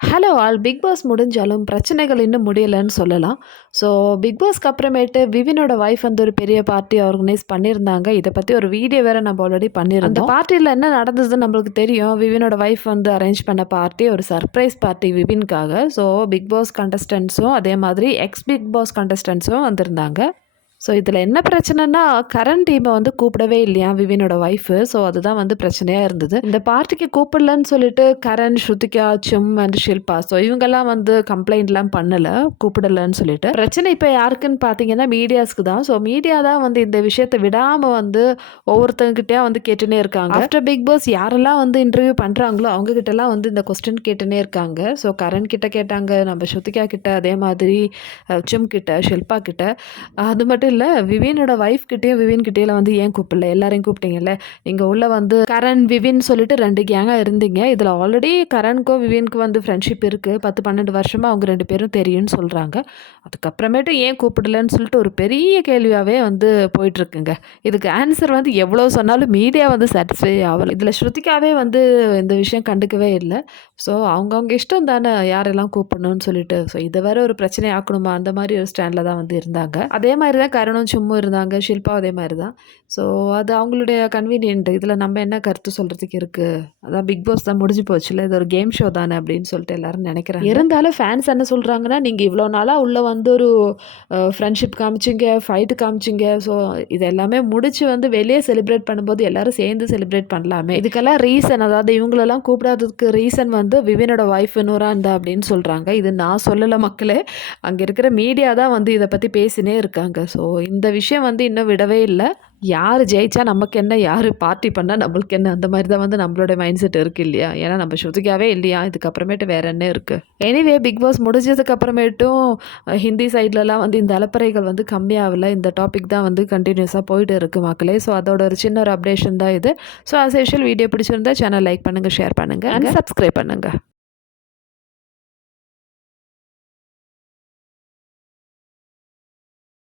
Hello all big pass முடிஞ்சாலும் பிரச்சனைகள் இன்னும் முடியலைன்னு சொல்லலாம். ஸோ பிக் பாஸ்க்கு அப்புறமேட்டு விவினோட ஒய்ஃப் வந்து ஒரு பெரிய பார்ட்டி ஆர்கனைஸ் பண்ணியிருந்தாங்க. இதை பற்றி ஒரு வீடியோ வேறு நம்ம ஆல்ரெடி பண்ணியிருந்தோம். அந்த பார்ட்டியில் என்ன நடந்ததுன்னு நம்மளுக்கு தெரியும். விவினோட ஒய்ஃப் வந்து அரேஞ்ச் பண்ண பார்ட்டி ஒரு சர்ப்ரைஸ் பார்ட்டி விவின்காக. ஸோ பிக் பாஸ் கண்டஸ்டன்ஸும் அதே மாதிரி எக்ஸ் பிக் பாஸ் கண்டஸ்டன்ஸும் வந்திருந்தாங்க. ஸோ இதில் என்ன பிரச்சனைனா கரண் டீமை வந்து கூப்பிடவே இல்லையா விவினோட ஒய்ஃபு ஸோ அதுதான் வந்து பிரச்சனையாக இருந்தது. இந்த பார்ட்டிக்கு கூப்பிடலன்னு சொல்லிட்டு கரண் ஸ்ருதிகா சிம் அண்ட் ஷில்பா. ஸோ இவங்கெல்லாம் வந்து கம்ப்ளைண்ட்லாம் பண்ணலை கூப்பிடலன்னு சொல்லிட்டு. பிரச்சனை இப்போ யாருக்குன்னு பார்த்தீங்கன்னா மீடியாஸ்க்கு தான். ஸோ மீடியா தான் வந்து இந்த விஷயத்தை விடாமல் வந்து ஒவ்வொருத்தங்கிட்டே வந்து கேட்டுனே இருக்காங்க. ஆஃப்டர் பிக் பாஸ் யாரெல்லாம் வந்து இன்டர்வியூ பண்ணுறாங்களோ அவங்ககிட்டலாம் வந்து இந்த கொஸ்டின் கேட்டுனே இருக்காங்க. ஸோ கரண் கிட்ட கேட்டாங்க நம்ம ஸ்ருதிகா கிட்ட அதே மாதிரி சிம் கிட்ட ஷில்பா கிட்ட. அது மட்டும் இல்லை விவினோட ஒய்ஃப் கிட்டேயும் விவின் கிட்டேயும் வந்து ஏன் கூப்பிடல? எல்லாரையும் கூப்பிட்டீங்கல்ல? நீங்கள் உள்ளே வந்து கரண் விவின் சொல்லிட்டு ரெண்டு கேங்காக இருந்தீங்க. இதில் ஆல்ரெடி கரண்க்கும் விவின்க்கு வந்து ஃப்ரெண்ட்ஷிப் இருக்குது பத்து பன்னெண்டு வருஷமாக அவங்க ரெண்டு பேரும் தெரியும்னு சொல்கிறாங்க அதுக்கப்புறமேட்டு ஏன் கூப்பிடலன்னு சொல்லிட்டு ஒரு பெரிய கேள்வியாகவே வந்து போயிட்டுருக்குங்க. இதுக்கு ஆன்சர் வந்து எவ்வளோ சொன்னாலும் மீடியா வந்து சாட்டிஸ்ஃபை ஆகலை. இதில் ஸ்ருதிக்காவே வந்து இந்த விஷயம் கண்டுக்கவே இல்லை. ஸோ அவங்கவுங்க இஷ்டம் தானே யாரெல்லாம் கூப்பிடணும்னு சொல்லிட்டு. ஸோ இதை வேற ஒரு பிரச்சனை ஆக்கணுமா? அந்த மாதிரி ஒரு ஸ்டாண்டில் தான் வந்து இருந்தாங்க. அதே மாதிரி தான் கரணும் சும்மும் இருந்தாங்க. ஷில்பா அதே மாதிரி தான் ஸோ அது அவங்களுடைய கன்வீனியன்ட் இதில் நம்ம என்ன கருத்து சொல்கிறதுக்கு இருக்குது அதான் பிக் பாஸ் தான் முடிஞ்சு போச்சுல. இது ஒரு கேம் ஷோ தானே அப்படின்னு சொல்லிட்டு எல்லாரும் நினைக்கிறாங்க. இருந்தாலும் ஃபேன்ஸ் என்ன சொல்கிறாங்கன்னா நீங்கள் இவ்வளோ நாளாக உள்ளே வந்து ஒரு ஃப்ரெண்ட்ஷிப் காமிச்சிங்க ஃபைட்டு காமிச்சிங்க. ஸோ இது எல்லாமே முடிச்சு வந்து வெளியே செலிப்ரேட் பண்ணும்போது எல்லாரும் சேர்ந்து செலிப்ரேட் பண்ணலாமே. இதுக்கெல்லாம் ரீசன் அதாவது இவங்களெல்லாம் கூப்பிடாததுக்கு ரீசன் வந்து விவினோட ஒய்ஃப் இன்னொரா இருந்தா அப்படின்னு சொல்கிறாங்க இது நான் சொல்லலை மக்களே. அங்கே இருக்கிற மீடியா தான் வந்து இதை பற்றி பேசினே இருக்காங்க. ஸோ இந்த விஷயம் வந்து இன்னும் விடவே இல்லை. யார் ஜெயிச்சா நமக்கு என்ன யார் பார்ட்டி பண்ணால் நம்மளுக்கு என்ன? அந்த மாதிரி தான் வந்து நம்மளோட மைண்ட் செட் இருக்குது இல்லையா? ஏன்னா நம்ம ஸ்ருதிக்காவே இல்லையா? இதுக்கப்புறமேட்டு வேறு என்ன இருக்குது எனிவே பிக் பாஸ் முடிஞ்சதுக்கப்புறமேட்டும் ஹிந்தி சைட்லலாம் வந்து இந்த அலப்பறைகள் வந்து கம்மியாகல. இந்த டாபிக் தான் வந்து கண்டினியூஸாக போயிட்டு இருக்குது மக்களே. ஸோ அதோட ஒரு சின்ன ஒரு அப்டேஷன் தான் இது. ஸோ அஸ் யூஷுவல் வீடியோ பிடிச்சிருந்தா சேனல் லைக் பண்ணுங்கள் ஷேர் பண்ணுங்கள் அண்ட் சப்ஸ்கிரைப் பண்ணுங்கள்